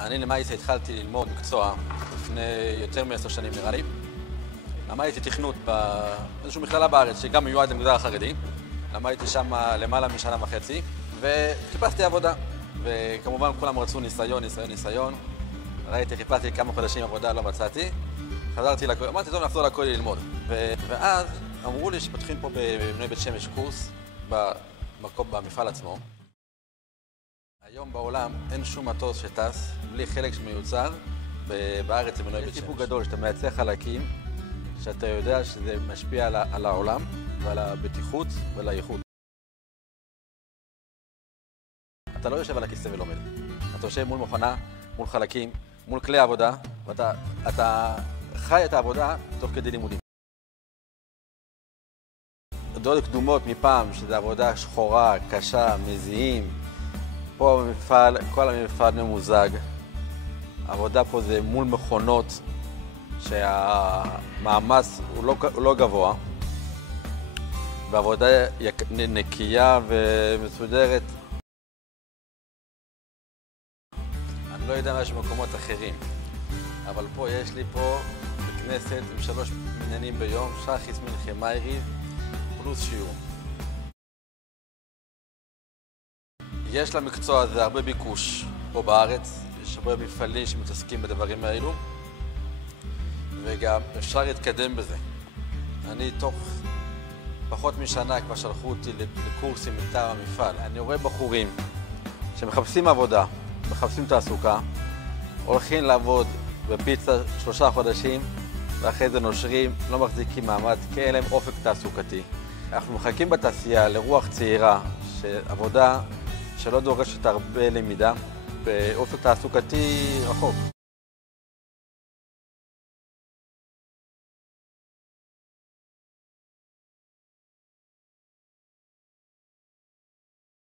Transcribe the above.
אני למעשה התחלתי ללמוד מקצוע לפני יותר מ10 שנים נראה לי. למדתי תכנות באיזושהי מכללה בארץ שגם מיועד למגזר החרדי. למדתי שם למעלה משנה וחצי וחיפשתי עבודה. וכמובן כולם רצו ניסיון. חיפשתי כמה חודשים עבודה, לא מצאתי. חזרתי לכולל, אמרתי טוב נחזור לכולל ללמוד. ואז אמרו לי שפותחים פה בבני בית שמש קורס במפעל עצמו. היום בעולם אין שום מטוס שטס בלי חלק שמיוצר בארץ לבנוי בית שמש. יש סיפור גדול שאתה מייצר חלקים שאתה יודע שזה משפיע על העולם ועל הבטיחות ועל האיכות. אתה לא יושב על הכיסא ולומד. אתה יושב מול מכונה, מול חלקים, מול כלי עבודה, ואתה חי את העבודה תוך כדי לימודים. דעות קדומות מפעם, שזו עבודה שחורה, קשה, מזיעים. פה במפעל, כל המפעל ממוזג. העבודה פה זה מול מכונות שהמאמץ הוא לא גבוה. והעבודה נקייה ומסודרת. אני לא יודע מה יש במקומות אחרים, אבל פה יש לי פה בכנסת עם 3 מניינים ביום, שחיס מנחם מייריב, פלוס שיעור. יש למקצוע הזה הרבה ביקוש פה בארץ, יש הרבה מפעלים שמתעסקים בדברים האלו, וגם אפשר להתקדם בזה. אני תוך פחות משנה כבר שלחו אותי לקורסים מטעם המפעל. אני רואה בחורים שמחפשים עבודה, מחפשים תעסוקה, הולכים לעבוד בפיצה 3 חודשים, ואחרי זה נושרים, לא מחזיקים מעמד, כי אין להם אופק תעסוקתי. אנחנו מחכים בתעשייה לרוח צעירה, שעבודה שלא דורשת הרבה למידה, באופק תעסוקתי רחוק.